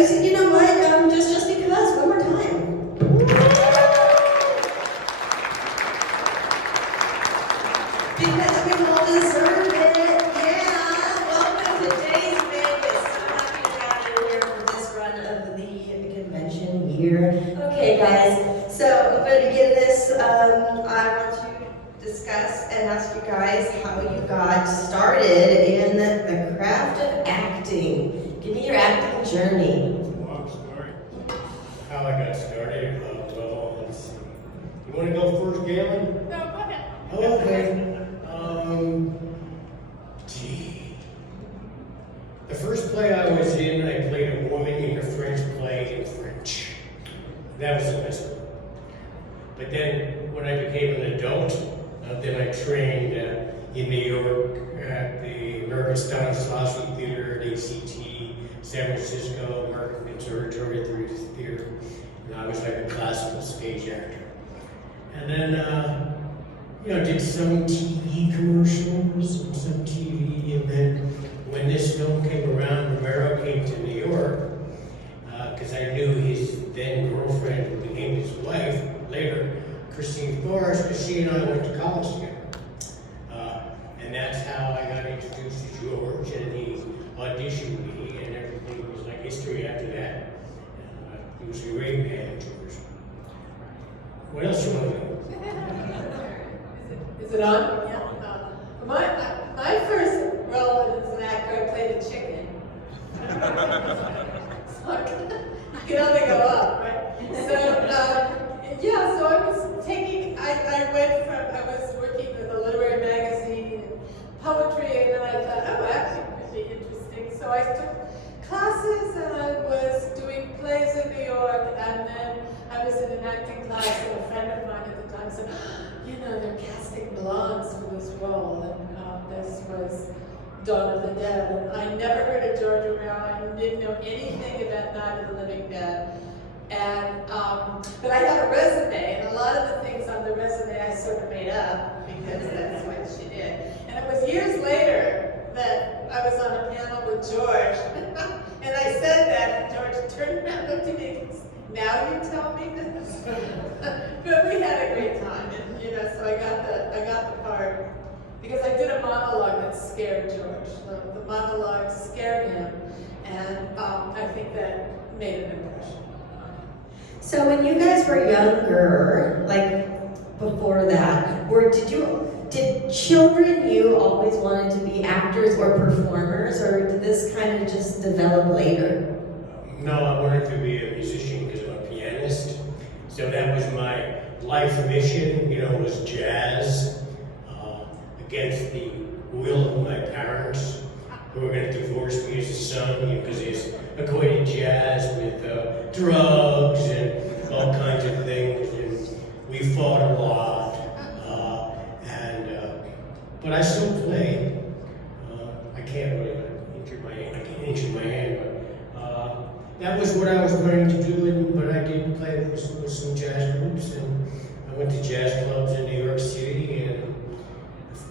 I said, you know what? Just because, one more time. Because we all deserve it. Yeah. Welcome to Days Vegas. So happy to have you here for this run of the convention year. Okay, guys. So I'm going to begin this. I want to discuss and ask you guys how you got started in the craft of acting. Give me your acting journey. Long story. How I got started? Well, let's see. You want to go first, Gaylen? No, go ahead. Oh, okay. The first play I was in, I played a woman in a French play in French. That was the best one. But then, when I became an adult, then I trained in New York at the American Stanislavski Theater at ACT, San Francisco, American Conservatory Theater, and I was like a classical stage actor. And then, did some TV commercials and some TV, and then when this film came around, Romero came to New York, because I knew his then girlfriend, who became his wife later, Christine Forrest, because she and I went to college together. And that's how I got introduced to George, and he auditioned me, and everything was like history after that. He was a great man, George. What else you want to know? Is it on? Yeah. My first role as an actor, I played a chicken. So I can only go up, right? So I was taking, I was working with a literary magazine, poetry, and then I thought, oh, acting could be interesting. So I took classes, and I was doing plays in New York, and then I was in an acting class, and a friend of mine at the time said, they're casting blondes for this role, and this was Dawn of the Dead. And I never heard of George Romero. I didn't know anything about Night of the Living Dead. And but I had a resume, and a lot of the things on the resume I sort of made up because that's what she did. And it was years later that I was on a panel with George, and I said that, and George turned around and looked at me and said, now you tell me this? But we had a great time, and so I got the part because I did a monologue that scared George. The monologue scared him, and I think that made an impression. So when you guys were younger, like before that, did children you always wanted to be actors or performers, or did this kind of just develop later? No, I wanted to be a musician because I'm a pianist. So that was my life mission, was jazz, against the will of my parents, who were going to divorce me as a son, because they equated jazz with drugs and all kinds of things, and we fought a lot. But I still play. I can't really injure my hand, but that was what I was planning to do, but I did play with some jazz groups, and I went to jazz clubs in New York City, and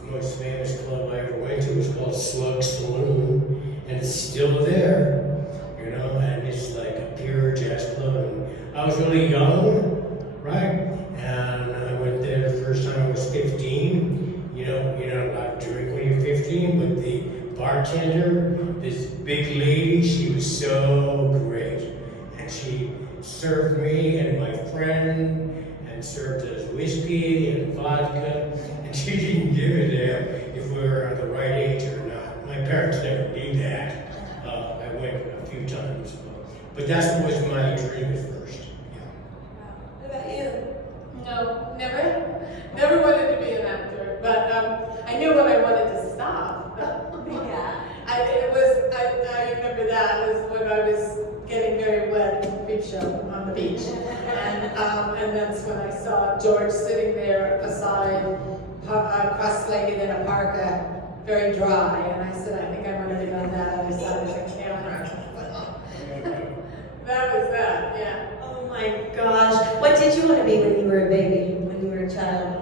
the most famous club I ever went to was called Slug Saloon, and it's still there, and it's like a pure jazz club. And I was really young, right? And I went there the first time I was 15. You're not allowed to drink when you're 15, but the bartender, this big lady, she was so great. And she served me and my friend, and served us whiskey and vodka, and she didn't give a damn if we were the right age or not. My parents never did that. I went a few times, but that was my dream at first. Yeah. What about you? No, never wanted to be an actor, but I knew when I wanted to stop. Yeah. I remember that was when I was getting very wet in the creep show on the beach, and that's when I saw George sitting there aside, cross-legged in a parka, very dry, and I said, I think I want to be on that other side of the camera. That was that, yeah. Oh my gosh. What did you want to be when you were a baby, when you were a child?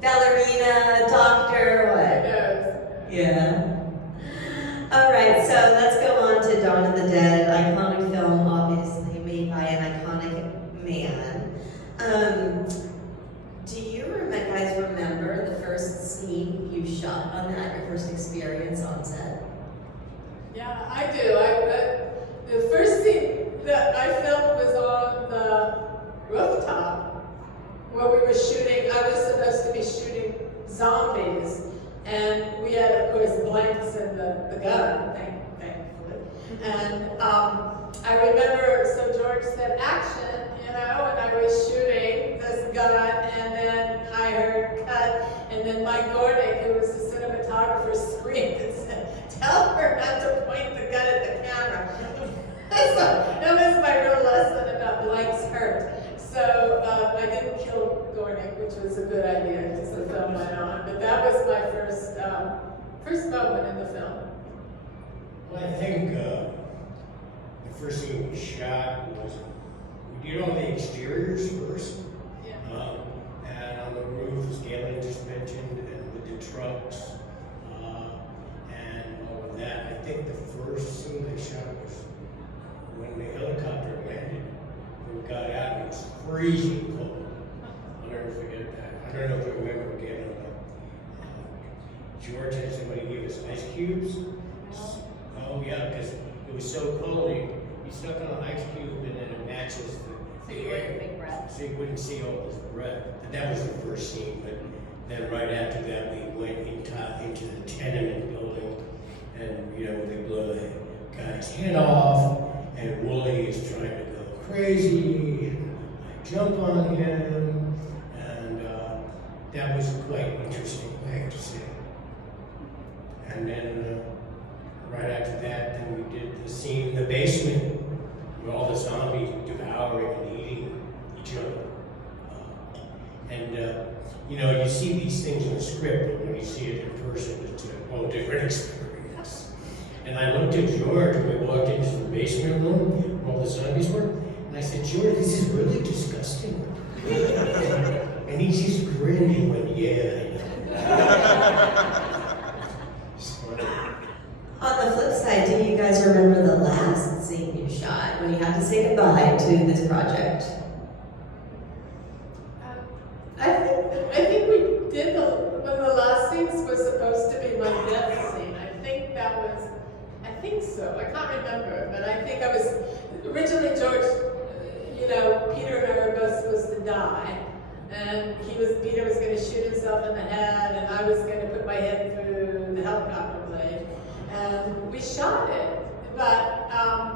Ballerina, doctor, what? Yeah. All right, so let's go on to Dawn of the Dead, iconic film. experience on set? Yeah, I do. The first scene that I filmed was on the rooftop where we were shooting. I was supposed to be shooting zombies, and we had, of course, blanks in the gun, thankfully. And I remember, so George said action, and I was shooting this gun, and then I heard cut, and then Mike Gornick, who was the cinematographer, screamed and said, "Tell her not to point the gun at the camera." So that was my real lesson about blanks hurt. So I didn't kill Gornick, which was a good idea because the film went on. But that was my first moment in the film. Well, I think the first thing we shot was, we did all the exteriors first. Yeah. And on the roof, as Gaylen just mentioned, and with the trucks, and all of that. I think the first scene they shot was when the helicopter landed. We got out and it was freezing cold. I'll never forget that. I don't know if you remember Gaylen, but George had somebody give us ice cubes. Oh yeah, because it was so cold. He stuck on an ice cube and then it matches the air. Big breath. So you wouldn't see all this breath. But that was the first scene. But then right after that, we went into the tenement building, and they blow the guy's head off, and Wooly is trying to go crazy. I jump on him, and that was quite interesting, I have to say. And then right after that, then we did the scene in the basement where all the zombies devouring and eating each other. You see these things in the script, but when you see it in person, it's a whole different experience. And I looked at George when we walked into the basement room where all the zombies were, and I said, "George, this is really disgusting." And he just grinned and went, "Yeah, I know." On the flip side, do you guys remember the last scene you shot when you had to say goodbye to this project? I think we did one of the last scenes was supposed to be my death scene. I think so. I can't remember, but I think I was originally George. Peter and I were both supposed to die, and Peter was going to shoot himself in the head, and I was going to put my head through the helicopter blade, and we shot it, but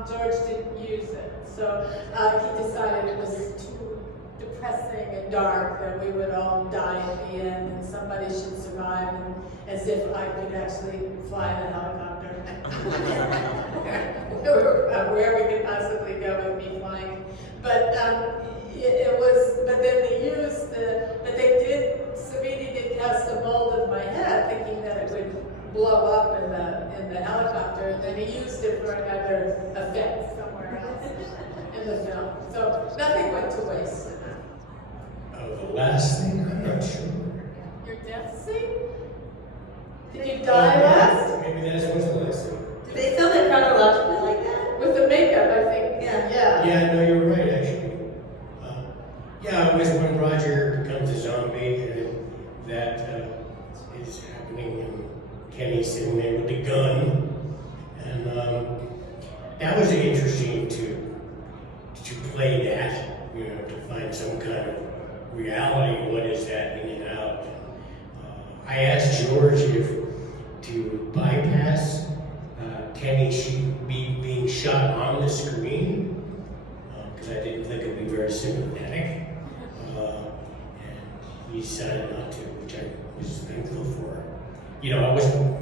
George didn't use it, so he decided it was too depressing and dark that we would all die at the end and somebody should survive, and as if I could actually fly the helicopter where we could possibly go with me flying. But Savini did cast a mold of my head thinking that it would blow up in the helicopter, and then he used it for another effect somewhere else in the film. So nothing went to waste. The last thing, I'm not sure. Your death scene? Did you die last? Maybe that was the last thing. Did they film it chronologically like that? With the makeup, I think. Yeah. Yeah, no, you're right, actually. It was when Roger becomes a zombie, and that is happening, and Kenny's sitting there with the gun. And that was interesting to play that, to find some kind of reality, what is that in and out. I asked George to bypass Kenny being shot on the screen, because I didn't think it would be very sympathetic. And he decided not to, which I was thankful for. I wasn't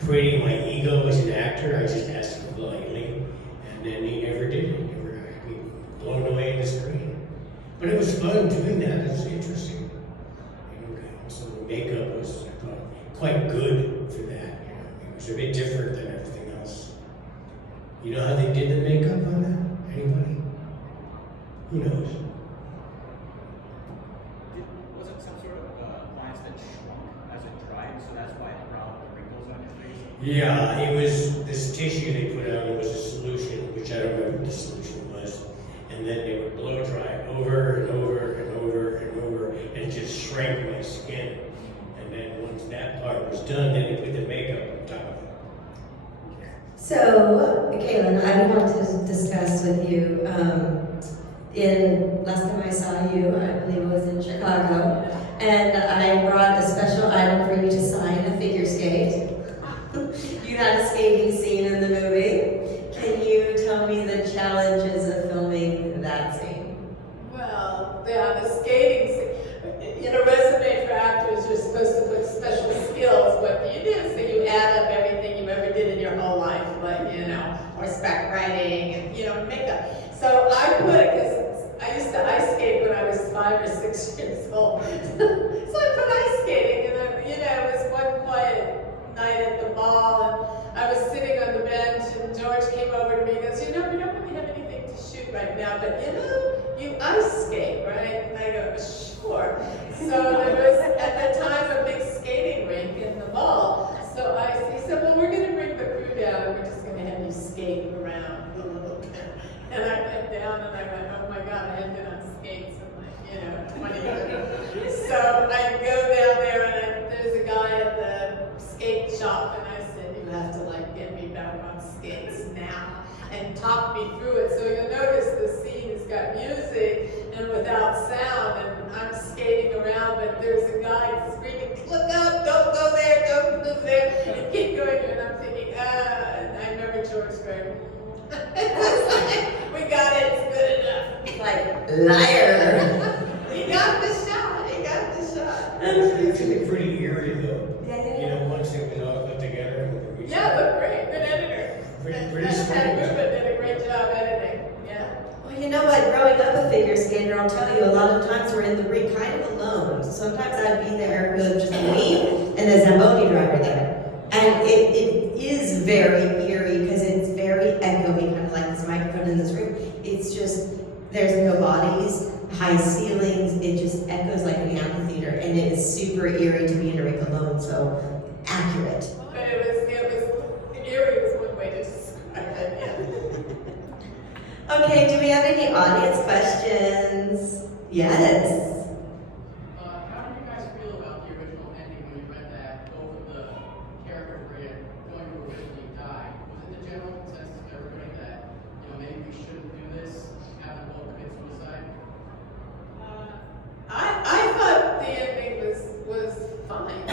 parading my ego as an actor, I just asked him politely, and then he never did it. He never had me blown away in the screen. But it was fun doing that, it was interesting. So the makeup was, I thought, quite good for that. It was a bit different than everything else. You know how they did the makeup on that? Anybody? Who knows? Was it some sort of appliance that shrunk as it dried, so that's why it brought out the wrinkles on your face? Yeah, it was this tissue they put on. It was a solution, which I don't remember what the solution was. And then they would blow dry it over and over and over and over, and just shrank my skin. And then once that part was done, then they put the makeup on top. So, Gaylen, I want to discuss with you, in last time I saw you, I believe it was in Chicago, and I brought a special item for you to sign, a figure skate. You had a skating scene in the movie. Can you tell me the challenges of filming that scene? Well, yeah, the skating, in a resume for actors, you're supposed to put special skills. What do you do? So you add up everything you've ever did in your whole life, like, horseback riding and, makeup. So I put it, because I used to ice skate when I was 5 or 6 years old. So I put ice skating, and it was one quiet night at the mall, and I was sitting on the bench, and George came over to me and goes, we don't really have anything to shoot right now, but you ice skate, right? And I go, sure. So there was, at the time, a big skating rink in the mall. So he said, well, we're going to bring the crew down, and we're just going to have you skate around a little bit. And I went down, and I went, oh my God, I hadn't been on skates in 20 years. So I go down there, and there's a guy at the skate shop, and I said, you have to get me back on skates now and talk me through it. So you'll notice the scene has got music and without sound, and I'm skating around, but there's a guy screaming, look up, don't go there, don't go there, and keep going, and I'm thinking, and I remember George going, we got it, it's good enough. Like, liar! He got the shot. It's pretty eerie though. Yeah. Once it was all put together. Yeah, look great, good editor. Pretty That strange. movement did a great job editing, yeah. Well, you know what? Growing up a figure skater, I'll tell you, a lot of times we're in the rink kind of alone. Sometimes I'd be there with just me and the Zamboni driver there. And it is very eerie because it's very echoey, kind of like this microphone in this room. It's just, there's no bodies, high ceilings, it just echoes like an amphitheater, and it is super eerie to be in a rink alone, so accurate. But it was eerie was one way to describe it, yeah. Okay, do we have any audience questions? Yes. How did you guys feel about the original ending when you read that both of the characters were going to originally die? Was it the general consensus of everybody that, maybe we shouldn't do this, have them both commit suicide? I thought the ending was fine. I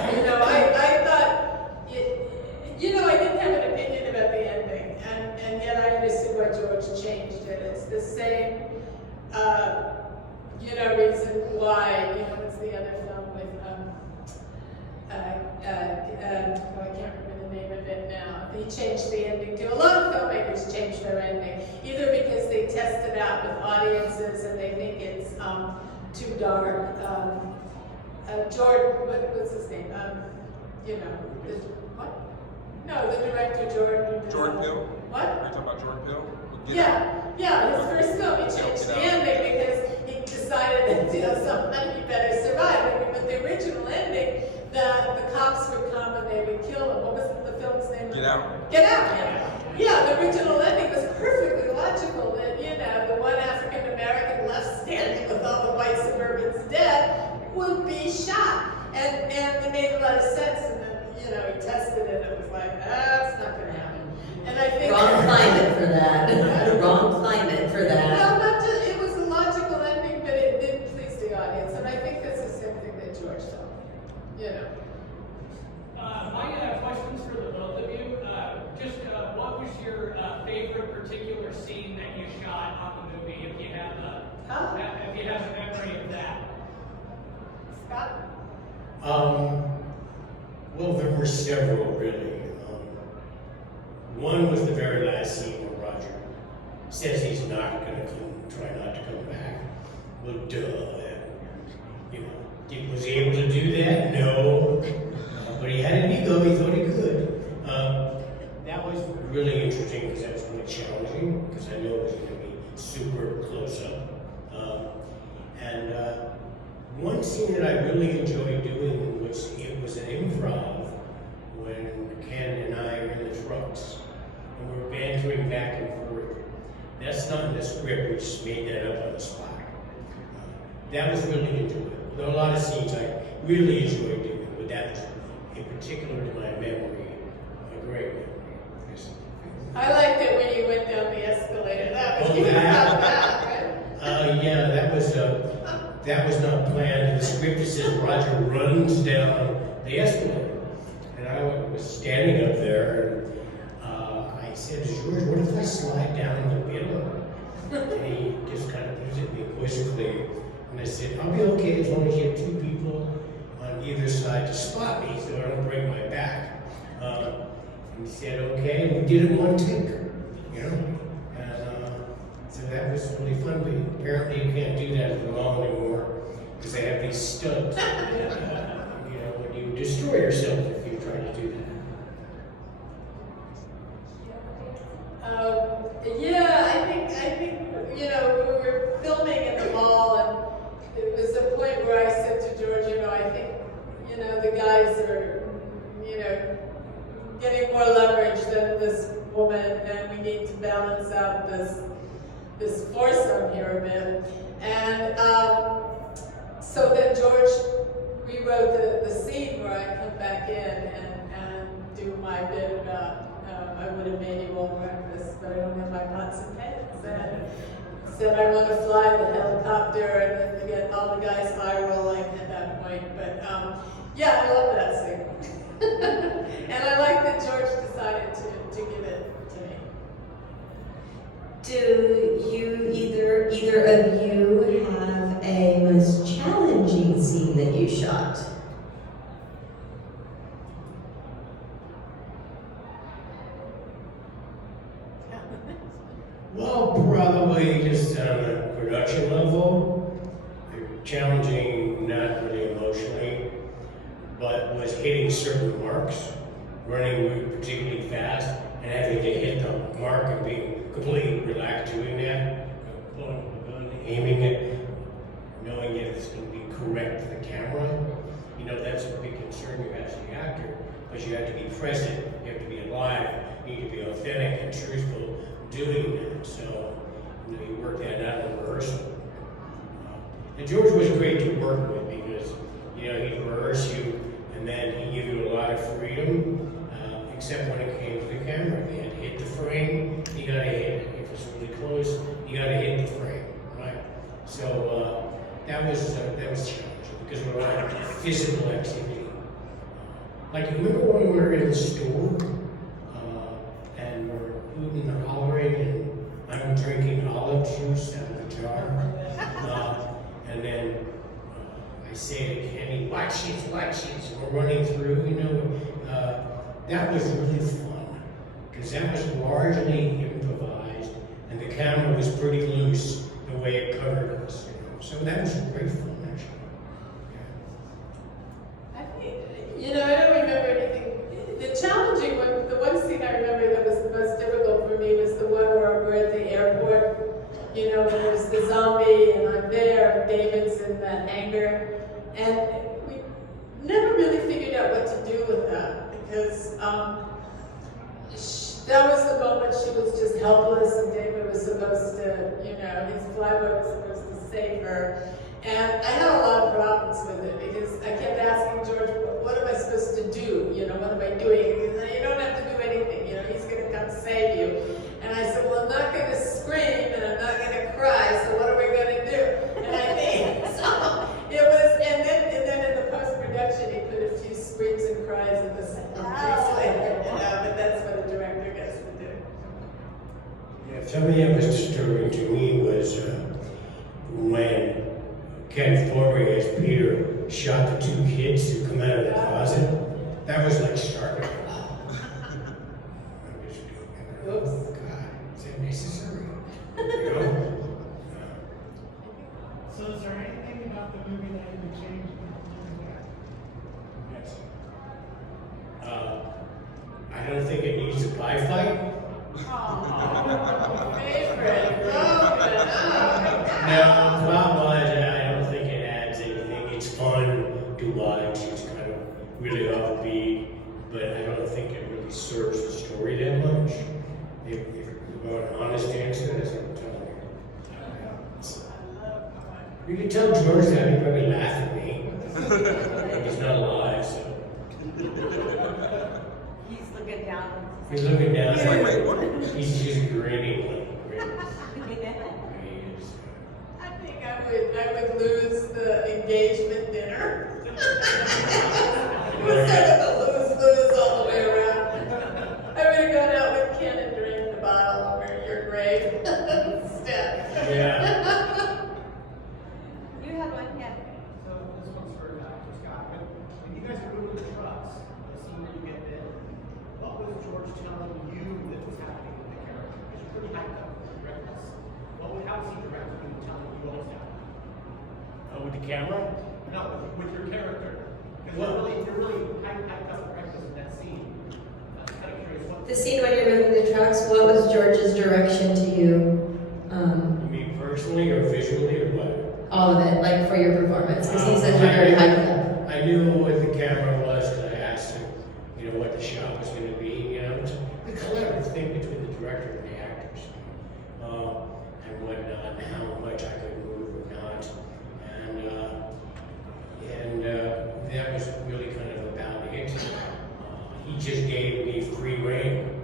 thought, I didn't have an opinion about the ending, and yet I understood why George changed it. It's the same, reason why, what's the other film with, I can't remember the name of it now. He changed the ending too. A lot of filmmakers change their ending, either because they test it out with audiences and they think it's too dark. Jordan, what's his name? What? No, the director Jordan. Jordan Peele? What? Are you talking about Jordan Peele? Yeah, his first film, he changed the ending because he decided that somebody better survive. And with the original ending, the cops would come and they would kill him. What was the film's name? Get Out. Get Out. Yeah, the original ending was perfectly logical that, the one African American left standing with all the white suburbans dead would be shot. And it made a lot of sense. And then, he tested it and it was like, it's not going to happen. And I think Wrong climate for that. Wrong climate for that. well, not just, it was a logical ending, but it didn't please the audience. And I think that's the same thing that George saw. I questions for the both of you. What was your favorite particular scene that you shot on the movie, if you have a memory of that? Scott? Well, there were several, really. One was the very last scene where Roger says he's not going to try not to come back. Well, duh. Was he able to do that? No. But he had an ego, he thought he could. That was really interesting because that was really challenging because I know it was going to be super close up. And one scene that I really enjoyed doing was an improv when Ken and I are in the trucks and we're bantering back and forth. That's not in the script, we just made that up on the spot. That was really enjoyable. There are a lot of scenes I really enjoyed doing, but that was in particular to my memory, a great memory. I liked it when you went down the escalator. That was, Oh, you were that- proud of that, right? Yeah, that was not planned. In the script it says Roger runs down the escalator. And I was standing up there and I said to George, what if I slide down in the middle? And he just kind of looked at me quizzically. And I said, I'll be okay as long as you have two people on either side to spot me so I don't break my back. And he said, okay, and we did it one take, you know? So that was really fun, but apparently you can't do that at the mall anymore because they have these stunts. You know, when you destroy yourself if you try to do that. Yeah, I think, you know, we were filming in the mall, and there was a point where I said to George, you know, I think, you know, the guys are, you know, getting more leverage than this woman, and we need to balance out this foursome here a bit. And so then George rewrote the scene where I come back in and do my bit about I would have made you all breakfast, but I don't have my pots and pans. And said I want to fly the helicopter, and then get all the guys eye rolling at that point. But yeah, I love that scene. And I like that George decided to give it to me. Do you either of you have a most challenging scene that you shot? Well, probably just on a production level, challenging, not really emotionally, but was hitting certain marks, running particularly fast, and having to hit the mark and being completely relaxed doing that, pulling the gun, aiming it, knowing that it's going to be correct for the camera. You know, that's a big concern you have as the actor, but you have to be present, you have to be alive, you need to be authentic and truthful doing that. So, you know, you work that out in rehearsal. And George was great to work with because, you know, he'd rehearse you and then he'd give you a lot of freedom, except when it came to the camera. If you had to hit the frame, you gotta hit it. If it's really close, you gotta hit the frame, right? So that was challenging because we're on physical activity. Like, remember when we were in the store and we're hooting and hollering and I'm drinking olive juice out of the jar? And then I say to Kenny, watch this, and we're running through, you know. That was really fun, because that was largely improvised, and the camera was pretty loose the way it covered us, you know. So that was great fun, actually. Yeah. I think, you know, I don't remember anything. The challenging one, the one scene I remember that was the most difficult for me was the one where we're at the airport. You know, and there's the zombie, and I'm there, and David's in that hangar, and we never really figured out what to do with that because that was the moment she was just helpless, and David was supposed to, you know, his flyboy was supposed to save her, and I had a lot of problems with it because I kept asking George, what am I supposed to do? You know, what am I doing? He said, you don't have to do anything. You know, he's going to come save you. And I said, well, I'm not going to scream and I'm not going to cry, so what are we going to do? And I think, so it was, and then in the post-production, he put a few screams and cries in the same place later, you know, but that's what a director gets to do. Yeah, something that was disturbing to me was when Ken Forey as Peter shot the two kids who come out of the closet. That was like startling. Oops. Is that necessary? You know? So is there anything about the movie that you would change? Yes. I don't think it needs a pie fight. Favorite. No, plot-wise, I don't think it adds anything. It's fun to watch. It's kind of really offbeat, but I don't think it really serves the story that much. If you want an honest answer, that's what I'm telling you. You can tell George that, he'd probably laugh at me. He's not alive, so. He's looking down. He's looking down. He's like, wait, what? He's just grinning like I think I would lose the engagement dinner. It was sort of a lose-lose all the way around. I would have gone out with Ken and drank the bottle over your grave instead. Yeah. You have one, yeah. So this one's for Scott. When you guys are moving the trucks, the scene where you get bit, what was George telling you that was happening with the character? Because you're pretty hyped up with the directness. How was he directing you, telling you what was happening? With the camera? No, with your character. Because you're really hyped up with directness in that scene. I'm kind of curious what. The scene when you're moving the trucks, what was George's direction to you? Me personally or visually or what? All of it, like for your performance, because he said you're very hyped up. I knew what the camera was, and I asked him, what the shot was going to be. It's a collaborative thing between the director and the actors, and whatnot, and how much I could move or not, and that was really kind of about it. He just gave me free rein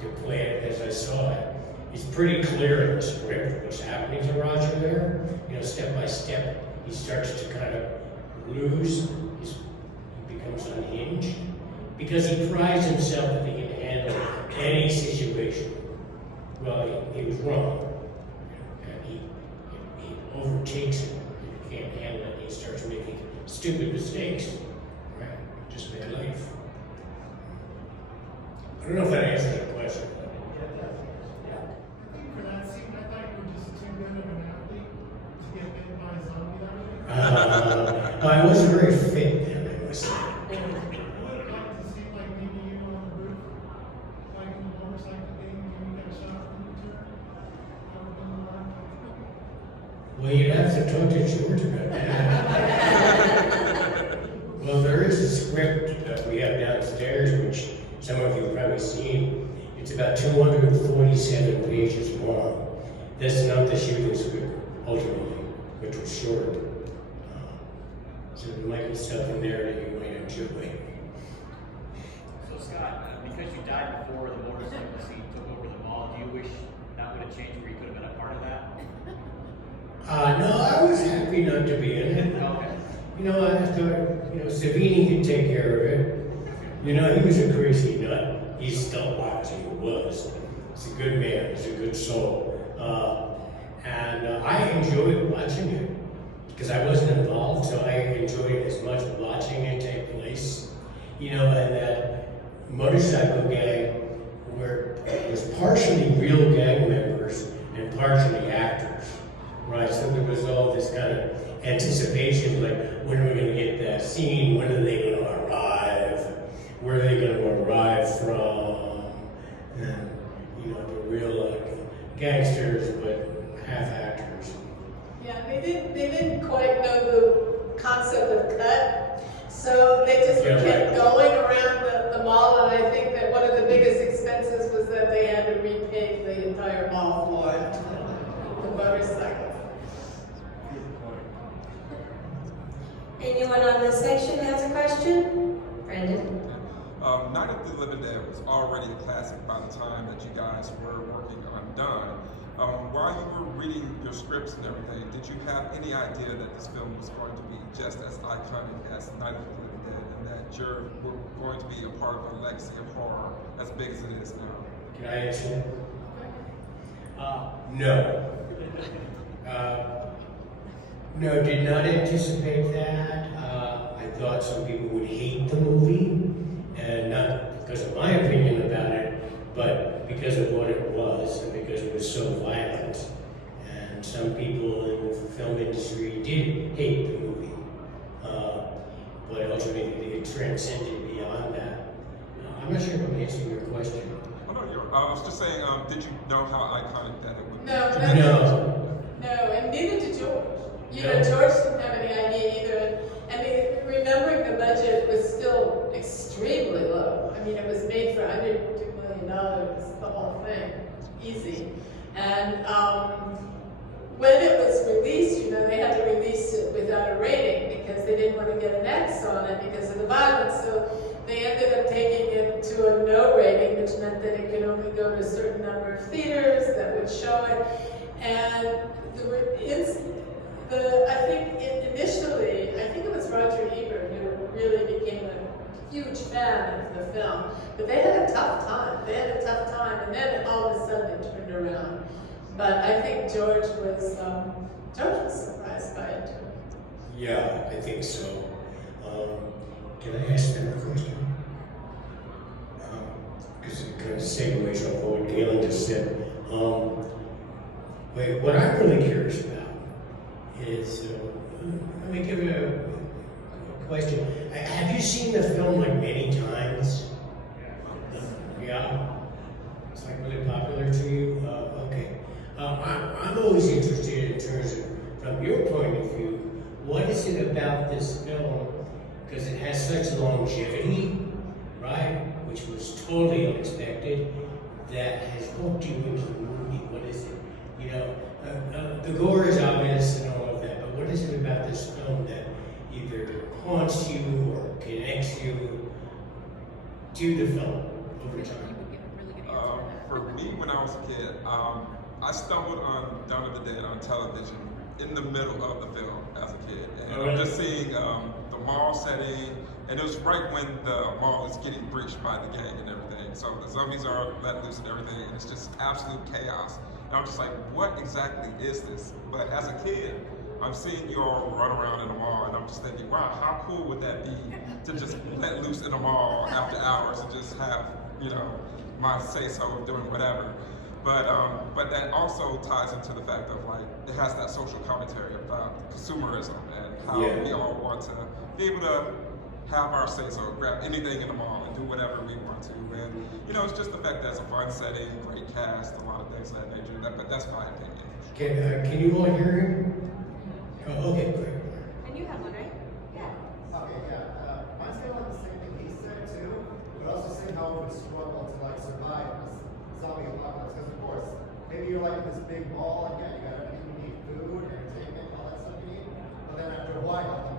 to play it as I saw it. He's pretty clear in the script what's happening to Roger there. Step by step, he starts to kind of lose. He becomes unhinged because he prides himself that he can handle any situation. Well, he was wrong, and he overtakes it. He can't handle it. He starts making stupid mistakes. Right? Just make life. I don't know if that answers your question. For that scene, I thought you were just too good of an athlete to get bitten by a zombie that way. I wasn't very fit then, I must say. I would have liked to see like maybe you on the roof, like in the motorcycle game, when you got shot from the turn. That would have been the line. Well, you'd have to talk to George about that. Well, there is a script that we have downstairs, which some of you have probably seen. It's about 247 pages long. That's not the shooting script, ultimately, which was short. So there might be stuff in there that you might enjoy. So Scott, because you died before the motorcycle scene took over the mall, do you wish that would have changed where you could have been a part of that? No, I was happy not to be in it. Okay. I thought, Savini could take care of it. He was a crazy nut. He still was, he was. He's a good man, he's a good soul. And I enjoyed watching it because I wasn't involved, so I enjoyed as much watching it take place. And that motorcycle gang where it was partially real gang members and partially actors, right? So there was all this kind of anticipation, like, when are we going to get that scene? When are they going to arrive? Where are they going to arrive from? And, the real gangsters, but half actors. Yeah, they didn't quite know the concept of cut, so they just kept going around the mall, and I think that one of the biggest expenses was that they had to repave the entire mall floor, the motorcycles. Anyone on this section has a question? Brandon? Night of the Living Dead was already a classic by the time that you guys were working on Done. While you were reading your scripts and everything, did you have any idea that this film was going to be just as iconic as Night of the Living Dead, and that you're going to be a part of a legacy of horror as big as it is now? Can I answer that? No. No, did not anticipate that. I thought some people would hate the movie, and not because of my opinion about it, but because of what it was, and because it was so violent. And some people in the film industry did hate the movie, but ultimately it transcended beyond that. I'm not sure if I'm answering your question. Oh, no, I was just saying, did you know how iconic that it would be? No, and neither did George. George didn't have any idea either. And remembering the budget was still extremely low. I mean, it was made for under $2 million, the whole thing, easy. And when it was released, they had to release it without a rating because they didn't want to get an X on it because of the violence. So they ended up taking it to a no rating. which meant that it could only go to a certain number of theaters that would show it. And I think initially, I think it was Roger Ebert who really became a huge fan of the film. But they had a tough time. And then all of a sudden it turned around. But I think George was surprised by it too. Yeah, I think so. Can I ask them a question? Because it kind of segues off what Gaylen just said. What I'm really curious about is, let me give you a question. Have you seen the film like many times? Yeah? It's like really popular to you? Okay. I'm always interested in terms of, from your point of view, what is it about this film, because it has such longevity, right? Which was totally unexpected, that has hooked you into the movie. What is it? You know, the gore is obvious and all of that, but what is it about this film that either haunts you or connects you to the film over time? For me, when I was a kid, I stumbled on Dawn of the Dead on television in the middle of the film as a kid. And I'm just seeing the mall setting, and it was right when the mall is getting breached by the gang and everything. So the zombies are let loose and everything, and it's just absolute chaos. And I'm just like, what exactly is this? But as a kid, I'm seeing you all run around in the mall, and I'm just thinking, wow, how cool would that be to just let loose in the mall after hours and just have, you know, my say-so of doing whatever. But that also ties into the fact of like, it has that social commentary about consumerism and how we all want to be able to have our say-so, grab anything in the mall and do whatever we want to. And you know, it's just the fact that it's a fun setting, great cast, a lot of things of that nature. But that's my opinion. Can you all hear him? Oh, okay, great. And you have one, right? Yeah. Okay, yeah. Mine's kind of like the same thing he said too, but also saying how it would struggle to like survive this zombie apocalypse. Because of course, maybe you're like in this big mall and yeah, you got everything you need, food, entertainment, all that stuff you need. But then after a while,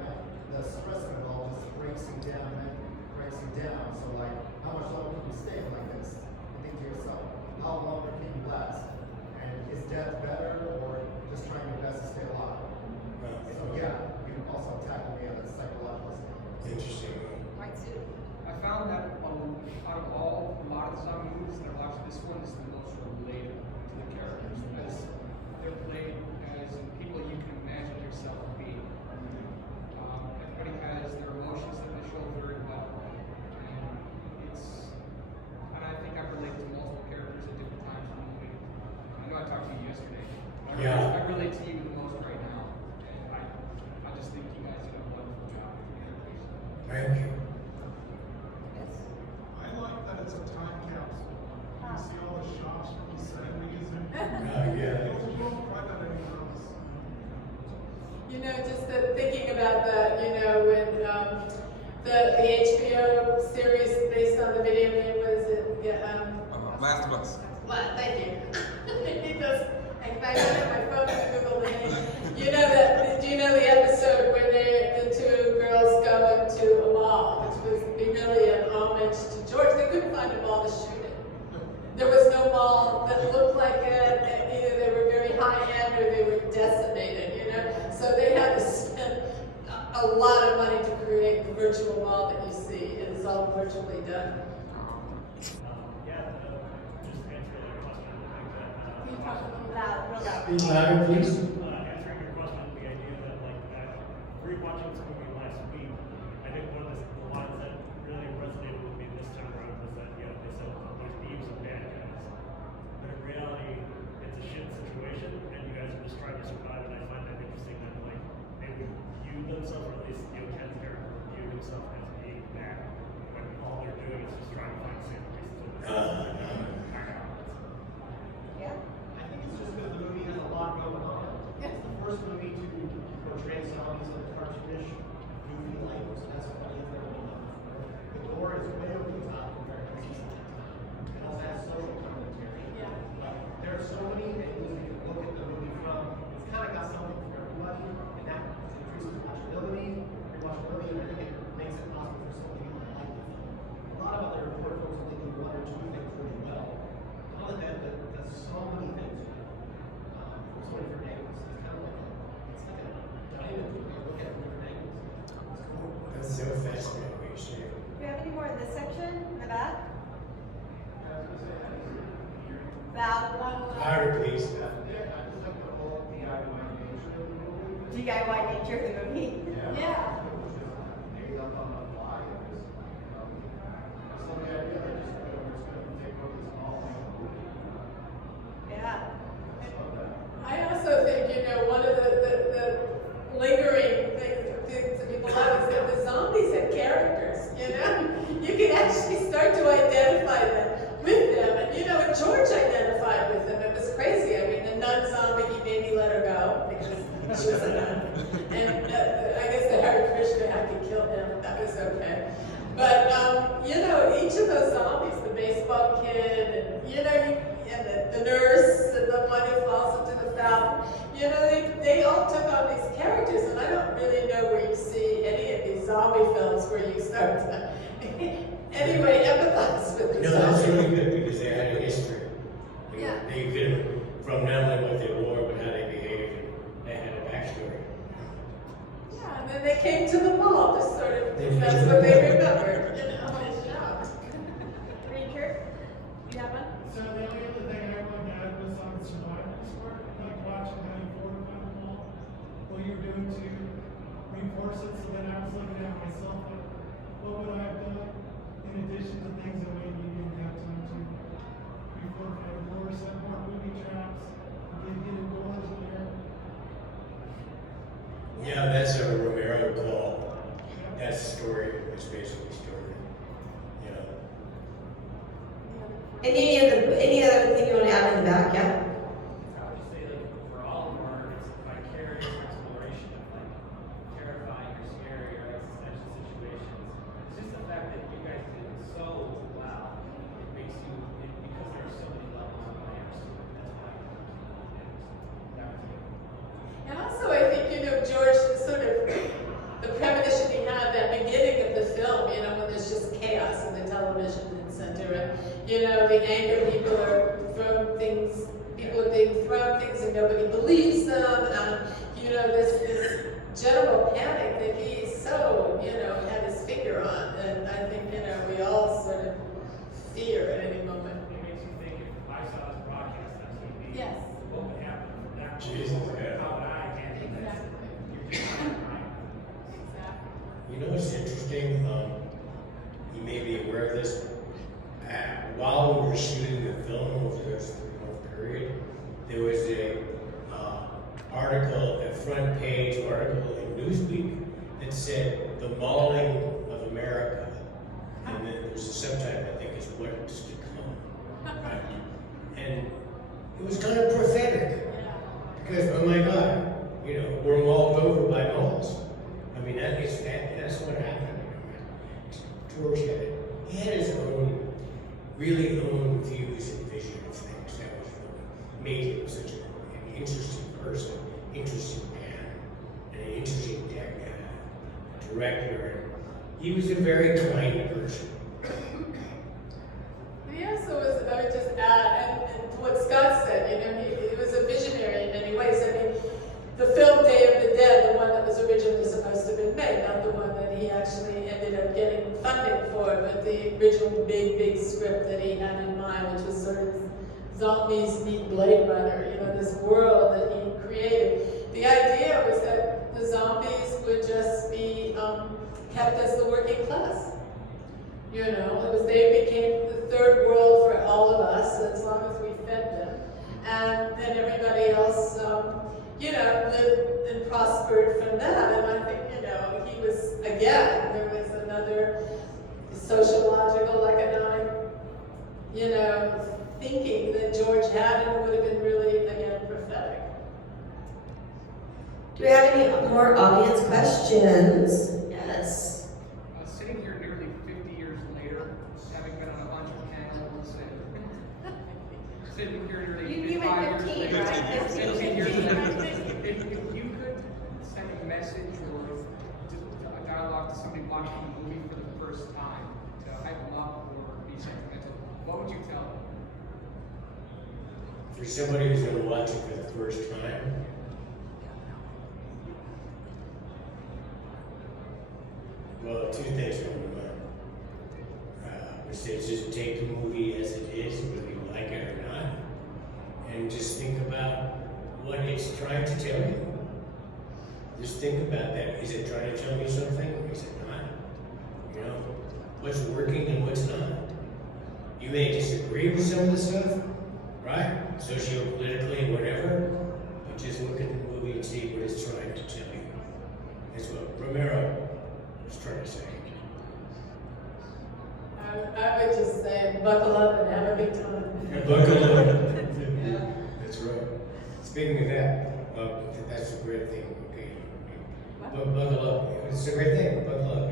the stress of it all just breaks you down and then breaks you down. So like, how much longer can you stay like this? And think to yourself, how longer can you last? And is death better or just trying your best to stay alive? So yeah, you can also tackle the psychological stuff. Interesting. Right, Sue? I found that out of all a lot of the zombie movies that I watched, this one is the most relatable to the characters, as they're played as people you can imagine yourself being. Everybody has their emotions that they show very well, and I think I relate to multiple characters at different times in the movie. I know I talked to you yesterday. I relate to you the most right now, and I just think you guys did a wonderful job with your characters. Thank you. I like that it's a time capsule. You can see all the shops from the 70s and Yeah. you won't find that anywhere else. You know, just thinking about that, you know, when the HBO series based on the video game was it? Last of Us. Thank you. Because if I look at my phone and Google the name, you know that? Do you know the episode where the two girls go into a mall, which was really an homage to George? They couldn't find a mall to shoot it. There was no mall that looked like it, and either they were very high-end or they were decimated, you know? So they had to spend a lot of money to create the virtual mall that you see. It is all virtually done. Just answer your question. Can you talk a little loud, real loud? Speak louder, please. Answering your question, the idea that rewatching this movie last week, I think one of the lines that really resonated with me this time around was that, you know, they said there's teams of bad guys. But in reality, it's a shit situation, and you guys are just trying to survive, and I find that interesting that, like, they would view themselves, or at least, you know, Ken's character would view himself as being bad, when all they're doing is just trying to find safe places to live. Yeah. I think it's just because the movie has a lot going on. louder, please. I just like the whole DIY nature of the movie. DIY nature of the movie. Yeah. It was just made up on the fly. It was, so the idea that just we're just going to take over this mall thing. Yeah. I also think, one of the lingering things that people love is that the zombies have characters, You can actually start to identify them with them. And, George identified with them. It was crazy. I mean, the nun zombie, he made me let her go because she was a nun. And I guess the Hare Krishna had to kill him. That was okay. But, each of those zombies, the baseball kid, and the nurse, and the one who falls into the fountain, they all took on these characters, and I don't really know where you see any of these zombie films where you start to, anyway, empathize with the No, that's zombies. really good because they had a history. Yeah. They could, from not only what they wore, but how they behaved, and they had a backstory. Yeah, and then they came to the mall, just sort of, They that's came to what the they mall. remembered, his job. Reiniger, you have one? So the only other thing I wanted to add was on the survival sport, like watching how you fortify the wall, what you're doing to reinforce it. So then I was looking at myself like, what would I have done in addition to things that maybe you didn't have time to refortify the floor, set more booby traps, get hidden doors in there. Yeah, that's a Romero call. That's story. It's basically story. Yeah. Any other thing you want to add in the back? Yeah. I would just say, like, for all of our vicarious exploration of, like, terrifying or scary or existential situations, it's just the fact that you guys did it so well. It makes you, because there are so many levels and layers to it, that's why that was good. And also, I think, George, sort of the premonition he had at the beginning of the film, when there's just chaos in the television center, and, the anger, people are being thrown things and nobody believes them, and, this general panic that he so, had his finger on, and I think, we all sort of fear at any moment. It makes you think if I saw this broadcast on TV, Yes. what would happen from that? Jesus, yeah. How would I handle this? Exactly. You're just not right. Exactly. You know what's interesting? You may be aware of this. While we were shooting the film over this 3-month period, there was a article, a front page article in Newsweek that said the mauling of America, and then there's a subtitle I think is what's to come. Right? And it was kind of prophetic because oh my God, we're mauled over by malls. I mean that's what happened. George he had his own, really own views and vision of things. That was what made him such an interesting person, interesting man, and an interesting director. He was a very kind person. He also was, I would just add, and to what Scott said, he was a visionary in many ways. I mean, the film Day of the Dead, the one that was originally supposed to have been made, not the one that he actually ended up getting funding for, but the original big script that he had in mind, which was sort of zombies meet Blade Runner, this world that he created. The idea was that the zombies would just be kept as the working class. They became the third world for all of us as long as we fed them. And then everybody else, lived and prospered from that. And I think, he was, again, there was another sociological, economic, thinking that George had, and it would have been really, again, prophetic. Do we have any more audience questions? Yes. Sitting here nearly 50 years later, having been on a bunch of panels, and sitting here nearly You 5 went 15, years later, right? 15 years later, if you could send a message or a dialogue to somebody watching the movie for the first time to hype them up or be sentimental, what would you tell them? For somebody who's going to watch it for the first time, well, two things come to mind. Which is just take the movie as it is, whether you like it or not. and just think about what it's trying to tell you. Just think about that. Is it trying to tell me something? Is it not? You know, what's working and what's not? You may disagree with some of the stuff, right? Socio-politically and whatever, but just look at the movie and see what it's trying to tell you. That's what Romero was trying to say. I would just say, buckle up and have a big time. And buckle up. That's right. Speaking of that, that's a great thing. Okay. Buckle up. It's a great thing. Buckle up.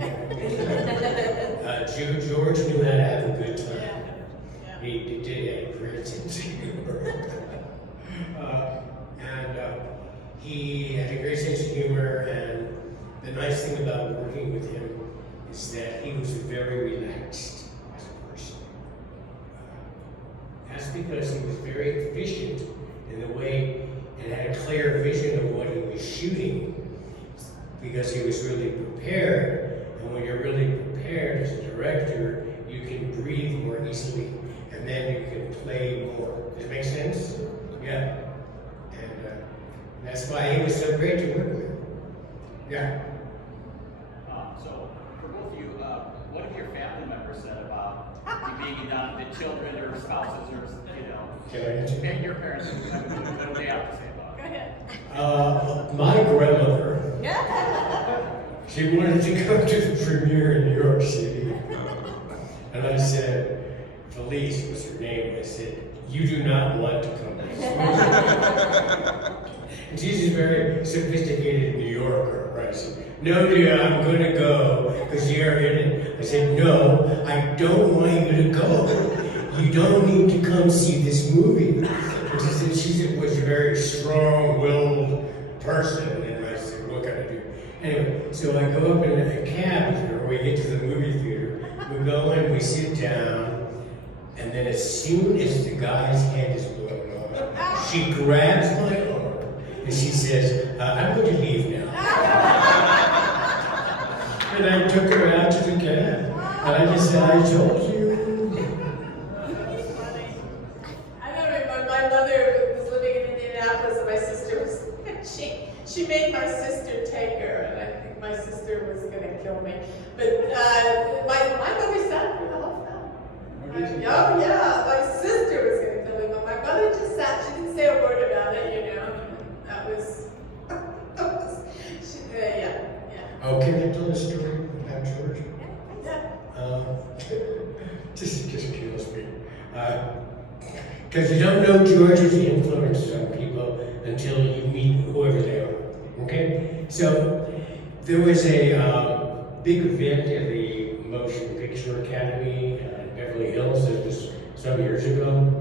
George knew how to have a good time. Yeah. He did have a great sense of humor. And he had a great sense of humor, and the nice thing about working with him is that he was very relaxed as a person. That's because he was very efficient in the way and had a clear vision of what he was shooting, because he was really prepared. And when you're really prepared as a director, you can breathe more easily, and then you can play more. Does it make sense? Yeah. And that's why he was so great to work with. Yeah. So, for both of you, what have your family members said about you being adopted children or spouses or, you know, Can I answer? and your parents? What do they have to say about it? Go ahead. My grandmother, she wanted to go to the premiere in New York City. And I said, Felice was her name. I said, you do not want to come to this movie. And she's a very sophisticated New Yorker, right? I said, no, dear, I'm going to go because you're in it. I said, no, I don't want you to go. You don't need to come see this movie. And she was a very strong-willed person. And I said, what can I do? Anyway, so I go up in a cab with her. We get to the movie theater. We go in, we sit down, and then as soon as the guy's head is blown off, she grabs my arm and she says, I'm going to leave now. And I took her out to the cab. And I just said, I told you. That's funny. I remember when my mother was living in Indianapolis and my sister was, she made my sister take her, and I think my sister was going to kill me. But my mother sat through the whole film. Oh yeah, my sister was going to kill me, but my mother just sat, she didn't say a word about it, you know. That was yeah. Oh, can I tell a story about George? Yeah. Just kills me. Because you don't know George's influence on people until you meet whoever they are. Okay? So there was a big event at the Motion Picture Academy in Beverly Hills. It was some years ago.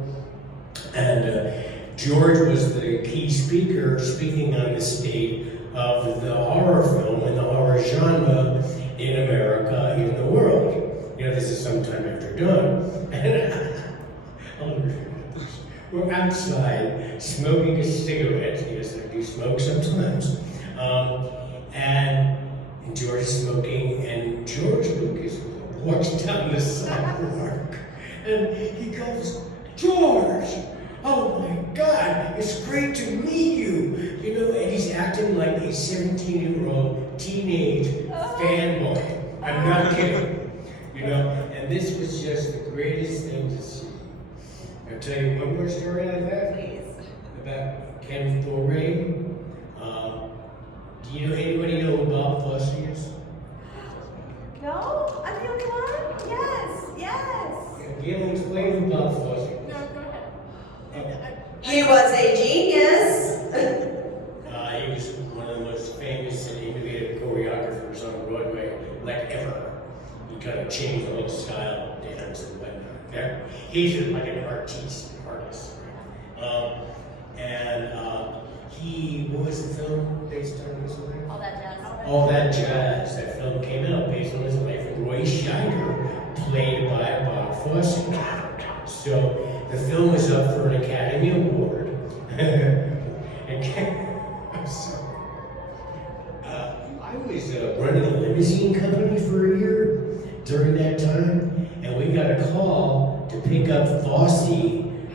And George was the key speaker, speaking on the state of the horror film and the horror genre in America, in the world. You know, this is sometime after dawn. And I'll never forget this. We're outside smoking a cigarette. Yes, I do smoke sometimes. And George is smoking, and George Lucas walks down the sidewalk, and he goes, George! Oh my God, it's great to meet you. You know, and he's acting like a 17-year-old teenage fanboy. I'm not kidding. You know, and this was just the greatest thing to see. I'll tell you one more story like that. Please. About Ken Foray. Do you know anybody know who Bob Fosse is? No? I'm the only one? Yes, yes. Gaylen, explain who Bob Fosse is. No, go ahead. He was a genius. He was one of the most famous and innovative choreographers on Broadway, like ever. He kind of changed the whole style of dance and whatnot. Yeah? He's like an artist. What was the film based on his life? All that jazz. All That Jazz. That film came out based on his life. Roy Scheider, played by Bob Fosse. So the film was up for an Academy Award. I'm sorry. I was running a limousine company for a year during that time, and we got a call to pick up Fosse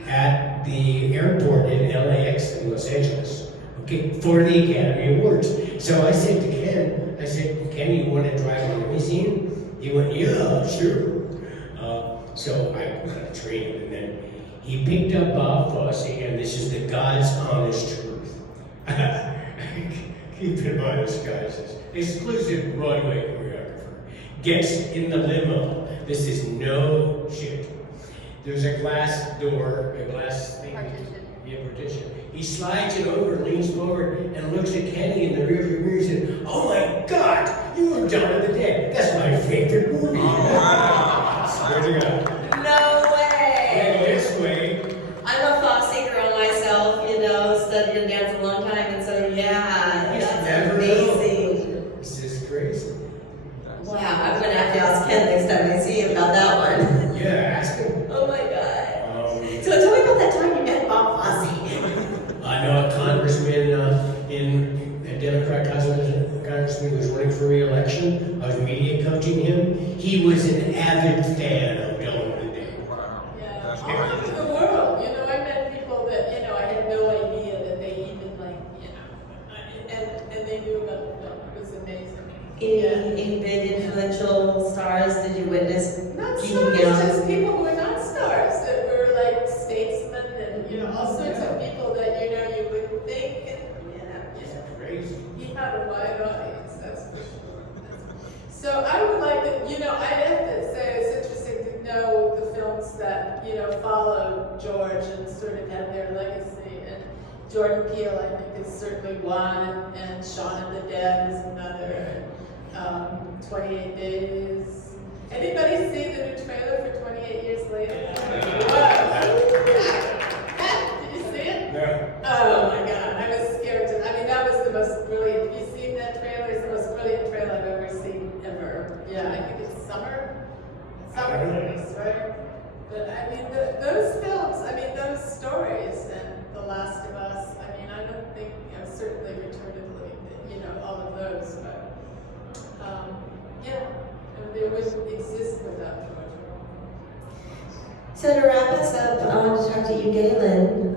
at at the airport in LAX in Los Angeles, okay, for the Academy Awards. So I said to Ken, you want to drive a limousine? He went, yeah, sure. So I got trained, and then he picked up Bob Fosse, and this is the God's honest truth. Keep in mind, this guy is exclusive Broadway choreographer. Gets in the limo. This is no shit. There's a glass door, a glass thing. Partition. He slides it over, leans forward, and looks at Kenny in the rearview mirror and said, "Oh my God, you were Dawn of the Dead. That's my favorite movie." Oh, wow. Swear to God. No way. And this way, I'm a Fosse girl myself, you know, studied and danced a long time, and so yeah, you that's never amazing. know. It's just crazy. Wow, I'm gonna have to ask Ken next time I see him about that one. Yeah, ask him. Oh my God. So tell me about that time you met Bob Fosse. I know a congressman in a Democrat congressman who was running for re-election. I was media coaching him. He was an avid fan of Dawn of the Dead. Wow. Yeah, That's all great. over the world. You know, I met people that, you know, I had no idea that they even like, you know, and they knew about the film. It was amazing. Any big influential stars did you witness Not geeking stars, out? just people who were not stars, that were like statesmen and, you know, all sorts of people that, you know, you would think, and, Crazy. he had a wide audience, that's for sure. So I would like to, you know, I have to say it's interesting to know the films that, you know, followed George and sort of had their legacy. And Jordan Peele, I think, is certainly one, and Shaun of the Dead is another, and 28 Days. Anybody see the new trailer for 28 Years Later? Did you see it? Yeah. Oh my God, I was scared to, I mean, that was the most brilliant, have you seen that trailer? It's the most brilliant trailer I've ever seen, ever. Yeah, I think it's Summer Days, right? But I mean, those films, I mean, those stories, and The Last of Us, I mean, I don't think, you know, certainly Return to the Living, you know, all of those, but, yeah, they wouldn't exist without George. So to wrap us up, I want to talk to you, Gaylen.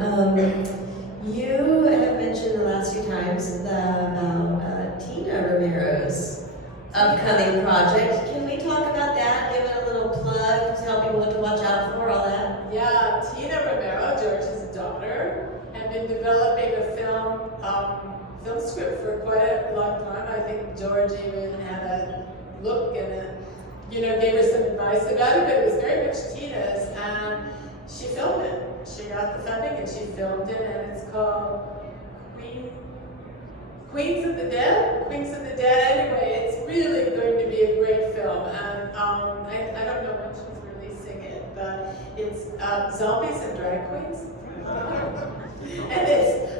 You have mentioned the last few times about Tina Romero's upcoming project. Can we talk about that? Give it a little plug, tell people what to watch out for, all that. Yeah, Tina Romero, George's daughter, had been developing a film script for quite a long time. I think George even had a look and you know, gave her some advice about it, but it was very much Tina's, and she filmed it. She got the funding and she filmed it, and it's called Queens of the Dead. Anyway, it's really going to be a great film, and I don't know when she's releasing it, but it's zombies and drag queens. And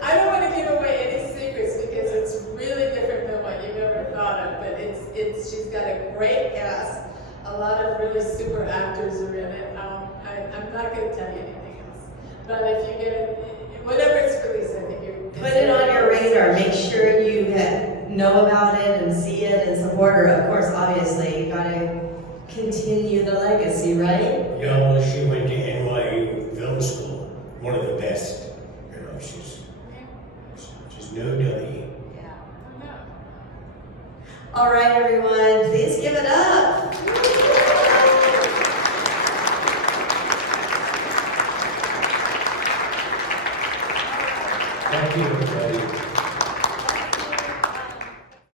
I don't want to give away any secrets because it's really different than what you've ever thought of, but she's got a great cast. A lot of really super actors are in it. I'm not going to tell you anything else, but if you get it, whenever it's released, I think you're... Put it on your radar. Make sure you know about it and see it and support her. Of course, obviously, you got to continue the legacy, right? Yeah, well, she went to NYU Film School, one of the best. You know, she's no dummy. Yeah. All right, everyone, please give it up. Thank you.